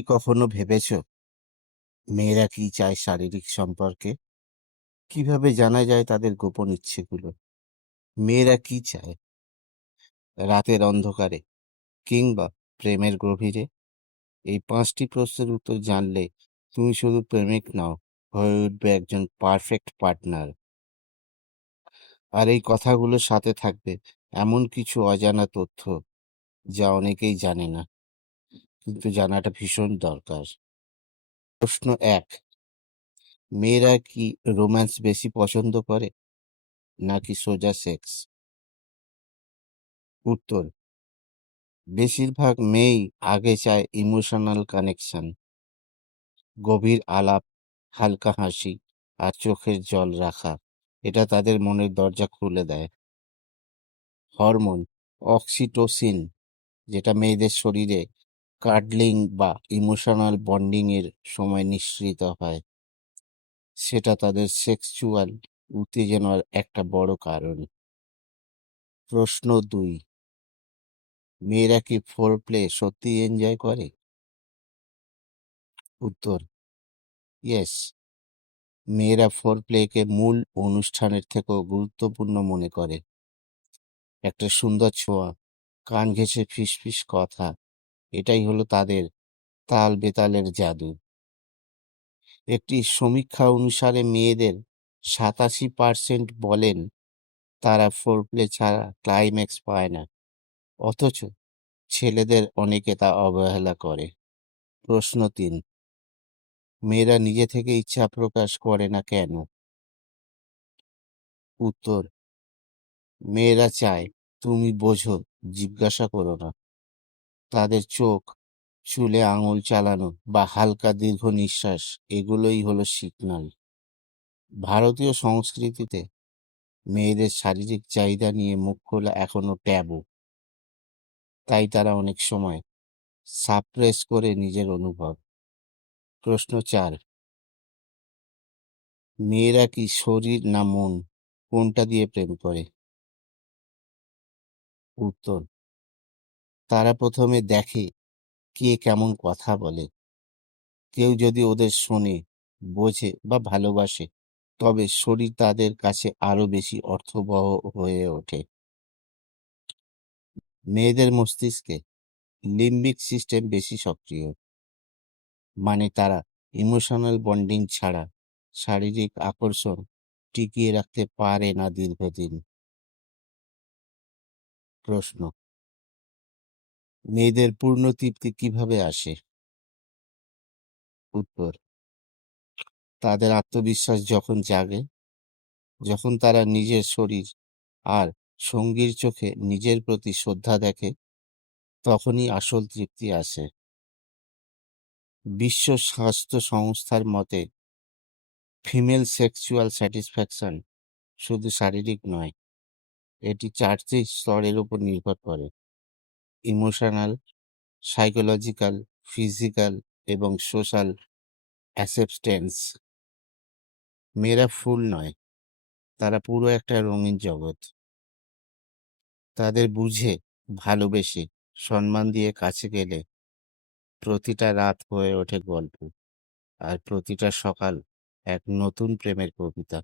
কি কখনো ভেবেছো মেয়েরা কি চায় শারীরিক সম্পর্কে? কিভাবে জানা যায় তাদের গোপন ইচ্ছেগুলো? মেয়েরা কি চায় রাতের অন্ধকারে কিংবা প্রেমের গভীরে? এই ৫টি প্রশ্নের উত্তর জানলে তুমি শুধু প্রেমিক নও, হয়ে উঠবে একজন পারফেক্ট পার্টনার। আর এই কথাগুলোর সাথে থাকবে এমন কিছু অজানা তথ্য যা অনেকেই জানে না, কিন্তু জানাটা ভীষণ দরকার। প্রশ্ন ১, মেয়েরা কি রোম্যান্স বেশি পছন্দ করে নাকি সোজা সেক্স? উত্তর: বেশিরভাগ মেয়েই আগে চায় ইমোশনাল কানেকশন, গভীর আলাপ, হালকা হাসি আর চোখের জল রাখা। এটা তাদের মনের দরজা খুলে দেয়। হরমোন অক্সিটোসিন, যেটা মেয়েদের শরীরে কাডলিং বা ইমোশনাল বন্ডিং এর সময় নিঃসৃত হয়, সেটা তাদের সেক্সুয়াল উত্তেজনার একটা বড় কারণ। প্রশ্ন ২, মেয়েরা কি ফোরপ্লে সত্যিই এনজয় করে? উত্তর: ইয়েস। মেয়েরা ফোরপ্লেকে মূল অনুষ্ঠানের থেকেও গুরুত্বপূর্ণ মনে করে। একটা সুন্দর ছোঁয়া, কান ঘেঁষে ফিসফিস কথা, এটাই হলো তাদের তাল বেতালের জাদু। একটি সমীক্ষা অনুসারে মেয়েদের ৮৭% বলেন তারা ফোরপ্লে ছাড়া ক্লাইম্যাক্স পায় না, অথচ ছেলেদের অনেকে তা অবহেলা করে। প্রশ্ন ৩, মেয়েরা নিজে থেকে ইচ্ছা প্রকাশ করে না কেন? উত্তর: মেয়েরা চায় তুমি বোঝো, জিজ্ঞাসা করো না। তাদের চোখ, চুলে আঙুল চালানো বা হালকা দীর্ঘ নিঃশ্বাস, এগুলোই হলো সিগন্যাল। ভারতীয় সংস্কৃতিতে মেয়েদের শারীরিক চাহিদা নিয়ে মুখ খোলা এখনো ট্যাবু, তাই তারা অনেক সময় সাপ্রেস করে নিজের অনুভব। প্রশ্ন ৪, মেয়েরা কি শরীর না মন, কোনটা দিয়ে প্রেম করে? উত্তর: তারা প্রথমে দেখে কে কেমন কথা বলে। কেউ যদি ওদের শোনে, বোঝে বা ভালোবাসে, তবে শরীর তাদের কাছে আরো বেশি অর্থবহ হয়ে ওঠে। মেয়েদের মস্তিষ্কে লিম্বিক সিস্টেম বেশি সক্রিয়, মানে তারা ইমোশনাল বন্ডিং ছাড়া শারীরিক আকর্ষণ টিকিয়ে রাখতে পারে না দীর্ঘদিন। প্রশ্ন: মেয়েদের পূর্ণ তৃপ্তি কিভাবে আসে? উত্তর: তাদের আত্মবিশ্বাস যখন জাগে, যখন তারা নিজের শরীর আর সঙ্গীর চোখে নিজের প্রতি শ্রদ্ধা দেখে, তখনই আসল তৃপ্তি আসে। বিশ্ব স্বাস্থ্য সংস্থার মতে ফিমেল সেক্সুয়াল স্যাটিসফ্যাকশন শুধু শারীরিক নয়, এটি 4টি স্তরের উপর নির্ভর করে: ইমোশনাল, সাইকোলজিক্যাল, ফিজিক্যাল এবং সোশ্যাল অ্যাসেপ্টেন্স। মেয়েরা ফুল নয়, তারা পুরো একটা রঙিন জগৎ। তাদের বুঝে, ভালোবেসে, সম্মান দিয়ে কাছে গেলে প্রতিটা রাত হয়ে ওঠে গল্প, আর প্রতিটা সকাল এক নতুন প্রেমের কবিতা।